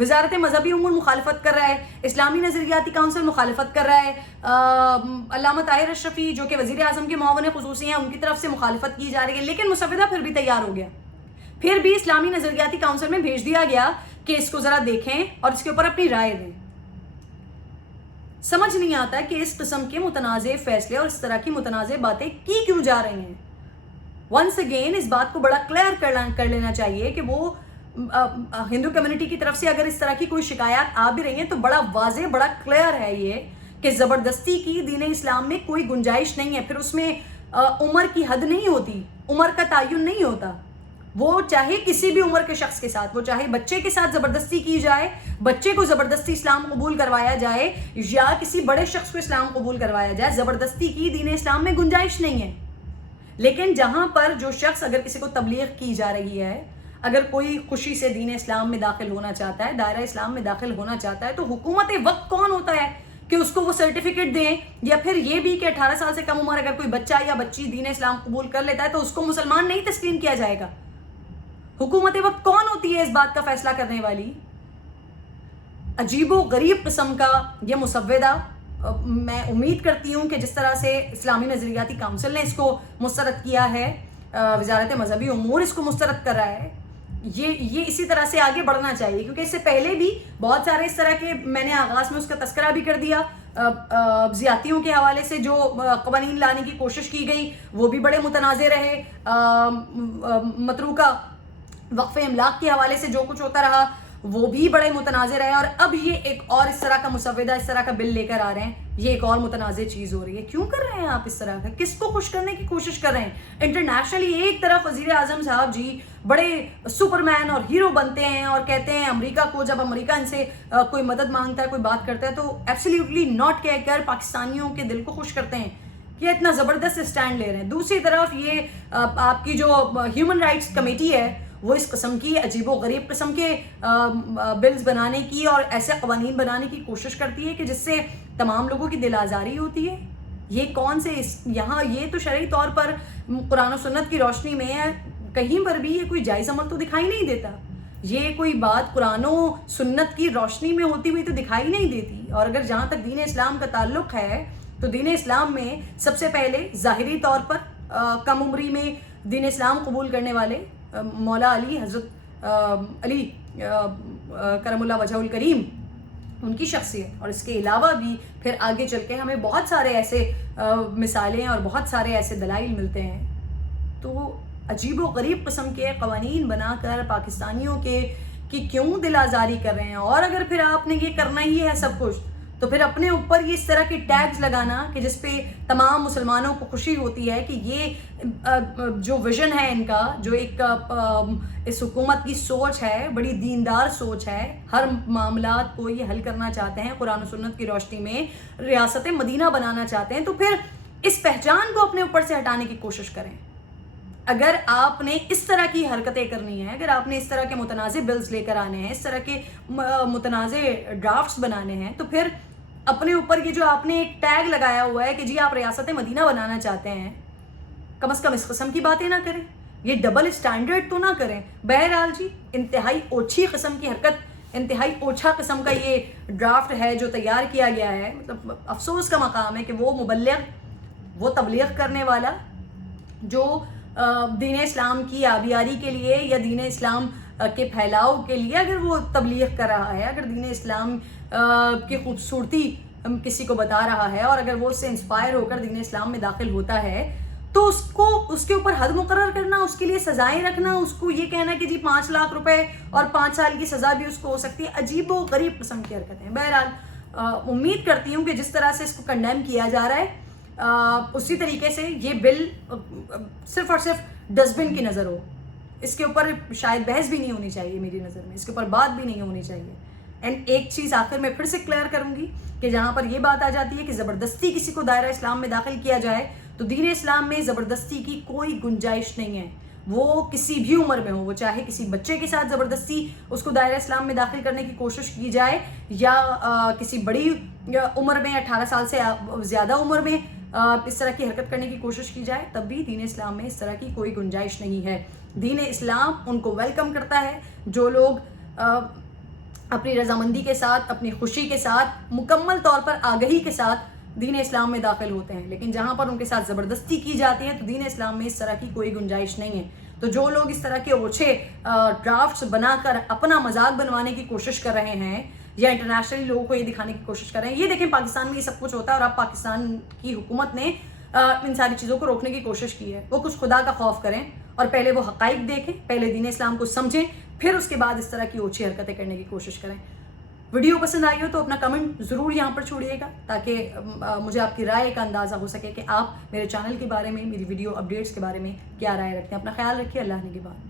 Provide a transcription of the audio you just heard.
وزارت مذہبی امور مخالفت کر رہا ہے, اسلامی نظریاتی کونسل مخالفت کر رہا ہے, علامہ طاہر اشرفی جو کہ وزیر اعظم کے معاون خصوصی ہیں ان کی طرف سے مخالفت کی جا رہی ہے, لیکن مسودہ پھر بھی تیار ہو گیا, پھر بھی اسلامی نظریاتی کونسل میں بھیج دیا گیا کہ اس کو ذرا دیکھیں اور اس کے اوپر اپنی رائے دیں. سمجھ نہیں آتا کہ اس قسم کے متنازع فیصلے اور اس طرح کی متنازع باتیں کی کیوں جا رہی ہیں. ونس اگین اس بات کو بڑا کلیئر کر لینا چاہیے کہ وہ ہندو کمیونٹی کی طرف سے اگر اس طرح کی کوئی شکایات آ بھی رہی ہیں تو بڑا واضح, بڑا کلیئر ہے یہ کہ زبردستی کی دین اسلام میں کوئی گنجائش نہیں ہے. پھر اس میں عمر کی حد نہیں ہوتی, عمر کا تعین نہیں ہوتا. وہ چاہے کسی بھی عمر کے شخص کے ساتھ, وہ چاہے بچے کے ساتھ زبردستی کی جائے, بچے کو زبردستی اسلام قبول کروایا جائے, یا کسی بڑے شخص کو اسلام قبول کروایا جائے, زبردستی کی دین اسلام میں گنجائش نہیں ہے. لیکن جہاں پر جو شخص اگر کسی کو تبلیغ کی جا رہی ہے, اگر کوئی خوشی سے دین اسلام میں داخل ہونا چاہتا ہے, دائرہ اسلام میں داخل ہونا چاہتا ہے, تو حکومت وقت کون ہوتا ہے کہ اس کو وہ سرٹیفکیٹ دیں, یا پھر یہ بھی کہ 18 سال سے کم عمر اگر کوئی بچہ یا بچی دین اسلام قبول کر لیتا ہے تو اس کو مسلمان نہیں تسلیم کیا جائے گا. حکومت وقت کون ہوتی ہے اس بات کا فیصلہ کرنے والی؟ عجیب و غریب قسم کا یہ مسودہ. میں امید کرتی ہوں کہ جس طرح سے اسلامی نظریاتی کونسل نے اس کو مسترد کیا ہے, وزارت مذہبی امور اس کو مسترد کر رہا ہے, یہ اسی طرح سے آگے بڑھنا چاہیے, کیونکہ اس سے پہلے بھی بہت سارے اس طرح کے, میں نے آغاز میں اس کا تذکرہ بھی کر دیا, زیادتیوں کے حوالے سے جو قوانین لانے کی کوشش کی گئی وہ بھی بڑے متنازع رہے, متروکہ وقف املاک کے حوالے سے جو کچھ ہوتا رہا وہ بھی بڑے متنازع رہے, اور اب یہ ایک اور اس طرح کا مسودہ, اس طرح کا بل لے کر آ رہے ہیں, یہ ایک اور متنازع چیز ہو رہی ہے. کیوں کر رہے ہیں آپ اس طرح کا؟ کس کو خوش کرنے کی کوشش کر رہے ہیں؟ انٹرنیشنلی ایک طرف وزیر اعظم صاحب جی بڑے سپر مین اور ہیرو بنتے ہیں اور کہتے ہیں امریکہ کو, جب امریکہ ان سے کوئی مدد مانگتا ہے, کوئی بات کرتا ہے تو ایبسلیوٹلی ناٹ کہہ کر پاکستانیوں کے دل کو خوش کرتے ہیں, یہ اتنا زبردست اسٹینڈ لے رہے ہیں. دوسری طرف یہ آپ کی جو ہیومن رائٹس کمیٹی ہے وہ اس قسم کی عجیب و غریب قسم کے بلز بنانے کی اور ایسے قوانین بنانے کی کوشش کرتی ہے کہ جس سے تمام لوگوں کی دل آزاری ہوتی ہے. یہ کون سے یہاں یہ تو شرعی طور پر قرآن و سنت کی روشنی میں ہے, کہیں پر بھی یہ کوئی جائز عمل تو دکھائی نہیں دیتا. یہ کوئی بات قرآن و سنت کی روشنی میں ہوتی ہوئی تو دکھائی نہیں دیتی. اور اگر جہاں تک دین اسلام کا تعلق ہے تو دین اسلام میں سب سے پہلے ظاہری طور پر کم عمری میں دین اسلام قبول کرنے والے مولا علی, حضرت علی کرم اللہ وجہ الکریم, ان کی شخصیت, اور اس کے علاوہ بھی پھر آگے چل کے ہمیں بہت سارے ایسے مثالیں اور بہت سارے ایسے دلائل ملتے ہیں. تو عجیب و غریب قسم کے قوانین بنا کر پاکستانیوں کی کیوں دل آزاری کر رہے ہیں؟ اور اگر پھر آپ نے یہ کرنا ہی ہے سب کچھ تو پھر اپنے اوپر یہ اس طرح کے ٹیگز لگانا کہ جس پہ تمام مسلمانوں کو خوشی ہوتی ہے کہ یہ جو ویژن ہے ان کا, جو ایک اس حکومت کی سوچ ہے, بڑی دیندار سوچ ہے, ہر معاملات کو یہ حل کرنا چاہتے ہیں, قرآن و سنت کی روشنی میں ریاست مدینہ بنانا چاہتے ہیں, تو پھر اس پہچان کو اپنے اوپر سے ہٹانے کی کوشش کریں. اگر آپ نے اس طرح کی حرکتیں کرنی ہیں, اگر آپ نے اس طرح کے متنازع بلز لے کر آنے ہیں, اس طرح کے متنازع ڈرافٹس بنانے ہیں, تو پھر اپنے اوپر یہ جو آپ نے ایک ٹیگ لگایا ہوا ہے کہ جی آپ ریاست مدینہ بنانا چاہتے ہیں, کم از کم اس قسم کی باتیں نہ کریں, یہ ڈبل اسٹینڈرڈ تو نہ کریں. بہرحال جی انتہائی اوچھی قسم کی حرکت, انتہائی اوچھا قسم کا یہ ڈرافٹ ہے جو تیار کیا گیا ہے. مطلب افسوس کا مقام ہے کہ وہ مبلغ, وہ تبلیغ کرنے والا جو دین اسلام کی آبیاری کے لیے یا دین اسلام کے پھیلاؤ کے لیے اگر وہ تبلیغ کر رہا ہے, اگر دین اسلام کی خوبصورتی کسی کو بتا رہا ہے, اور اگر وہ اس سے انسپائر ہو کر دین اسلام میں داخل ہوتا ہے, تو اس کے اوپر حد مقرر کرنا, اس کے لیے سزائیں رکھنا, اس کو یہ کہنا کہ جی 5 لاکھ روپے اور 5 سال کی سزا بھی اس کو ہو سکتی ہے, عجیب و غریب قسم کی حرکتیں. بہرحال امید کرتی ہوں کہ جس طرح سے اس کو کنڈیم کیا جا رہا ہے اسی طریقے سے یہ بل صرف اور صرف ڈسٹ بن کی نظر ہو. اس کے اوپر شاید بحث بھی نہیں ہونی چاہیے, میری نظر میں اس کے اوپر بات بھی نہیں ہونی چاہیے. اینڈ ایک چیز آخر میں پھر سے کلیئر کروں گی کہ جہاں پر یہ بات آ جاتی ہے کہ زبردستی کسی کو دائرہ اسلام میں داخل کیا جائے, تو دین اسلام میں زبردستی کی کوئی گنجائش نہیں ہے. وہ کسی بھی عمر میں ہو, وہ چاہے کسی بچے کے ساتھ زبردستی اس کو دائرہ اسلام میں داخل کرنے کی کوشش کی جائے, یا کسی بڑی عمر میں 18 سال سے زیادہ عمر میں اس طرح کی حرکت کرنے کی کوشش کی جائے, تب بھی دین اسلام میں اس طرح کی کوئی گنجائش نہیں ہے. دین اسلام ان کو ویلکم کرتا ہے جو لوگ اپنی رضامندی کے ساتھ، اپنی خوشی کے ساتھ، مکمل طور پر آگہی کے ساتھ دین اسلام میں داخل ہوتے ہیں، لیکن جہاں پر ان کے ساتھ زبردستی کی جاتی ہے تو دین اسلام میں اس طرح کی کوئی گنجائش نہیں ہے۔ تو جو لوگ اس طرح کے اوچھے ڈرافٹس بنا کر اپنا مذاق بنوانے کی کوشش کر رہے ہیں یا انٹرنیشنلی لوگوں کو یہ دکھانے کی کوشش کر رہے ہیں، یہ دیکھیں پاکستان میں یہ سب کچھ ہوتا ہے، اور اب پاکستان کی حکومت نے ان ساری چیزوں کو روکنے کی کوشش کی ہے۔ وہ کچھ خدا کا خوف کریں اور پہلے وہ حقائق دیکھیں، پہلے دین اسلام کو سمجھیں، پھر اس کے بعد اس طرح کی اوچھی حرکتیں کرنے کی کوشش کریں۔ ویڈیو پسند آئی ہو تو اپنا کمنٹ ضرور یہاں پر چھوڑیے گا، تاکہ مجھے آپ کی رائے کا اندازہ ہو سکے کہ آپ میرے چینل کے بارے میں، میری ویڈیو اپڈیٹس کے بارے میں کیا رائے رکھتے ہیں۔ اپنا خیال رکھیے، اللہ نگہبان۔